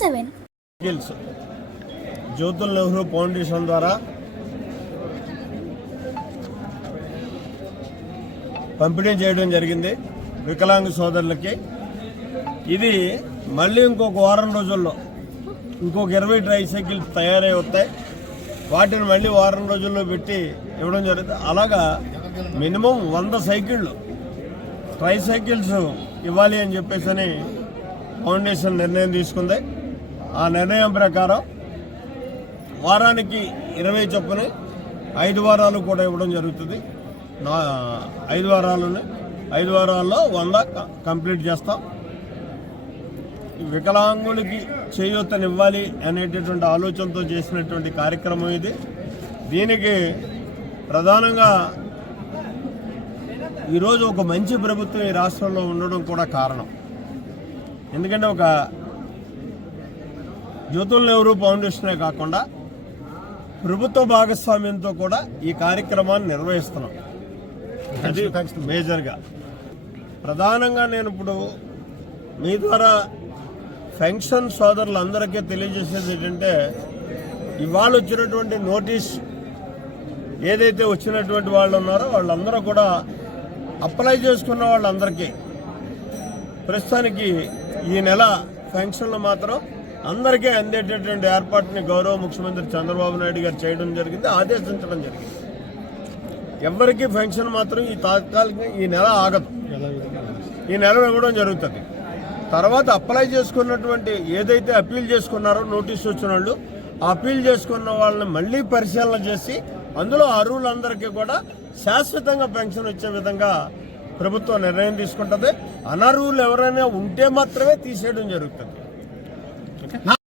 7. Jyothula Nehru foundation ద్వారా పంపిణీ చేయడం జరిగింది వికలాంగ సోదరులకి. ఇది మళ్ళీ ఇంకొక వారం రోజుల్లో ఇంకొక 20 ట్రైసైకిల్ తయారై వస్తాయి. వాటిని మళ్ళీ వారం రోజుల్లో పెట్టి ఇవ్వడం జరుగుతుంది. అలాగా మినిమం 100 సైకిళ్ళు ట్రైసైకిల్స్ ఇవ్వాలి అని చెప్పేసి ఫౌండేషన్ నిర్ణయం తీసుకుంది. ఆ నిర్ణయం ప్రకారం వారానికి 20 చొప్పున 5 వారాలు కూడా ఇవ్వడం జరుగుతుంది. 5 వారాల్లో 100 కంప్లీట్ చేస్తాం. వికలాంగులకి చేయూతనివ్వాలి అనేటటువంటి ఆలోచనతో చేసినటువంటి కార్యక్రమం ఇది. దీనికి ప్రధానంగా ఈరోజు ఒక మంచి ప్రభుత్వం ఈ రాష్ట్రంలో ఉండడం కూడా కారణం. ఎందుకంటే ఒక జ్యోతుల్ నెహ్రూ ఫౌండేషనే కాకుండా ప్రభుత్వ భాగస్వామ్యంతో కూడా ఈ కార్యక్రమాన్ని నిర్వహిస్తున్నాం. అది మేజర్గా ప్రధానంగా నేను ఇప్పుడు మీ ద్వారా పెన్షన్ సోదరులందరికీ తెలియజేసేది ఏంటంటే, ఇవాళ వచ్చినటువంటి నోటీస్ ఏదైతే వచ్చినటువంటి వాళ్ళు ఉన్నారో వాళ్ళందరూ కూడా అప్లై చేసుకున్న వాళ్ళందరికీ ప్రస్తుతానికి ఈ నెల పెన్షన్లు మాత్రం అందరికీ అందేటటువంటి ఏర్పాటుని గౌరవ ముఖ్యమంత్రి చంద్రబాబు నాయుడు గారు చేయడం జరిగింది, ఆదేశించడం జరిగింది. ఎవరికి పెన్షన్ మాత్రం ఈ తాత్కాలిక ఈ నెల ఆగదు, ఈ నెల ఇవ్వడం జరుగుతుంది. తర్వాత అప్లై చేసుకున్నటువంటి ఏదైతే అప్పీల్ చేసుకున్నారో నోటీస్ వచ్చిన వాళ్ళు, ఆ అప్పీల్ చేసుకున్న వాళ్ళని మళ్ళీ పరిశీలన చేసి అందులో అర్హులందరికీ కూడా శాశ్వతంగా పెన్షన్ వచ్చే విధంగా ప్రభుత్వం నిర్ణయం తీసుకుంటుంది. అనర్హులు ఎవరైనా ఉంటే మాత్రమే తీసేయడం జరుగుతుంది.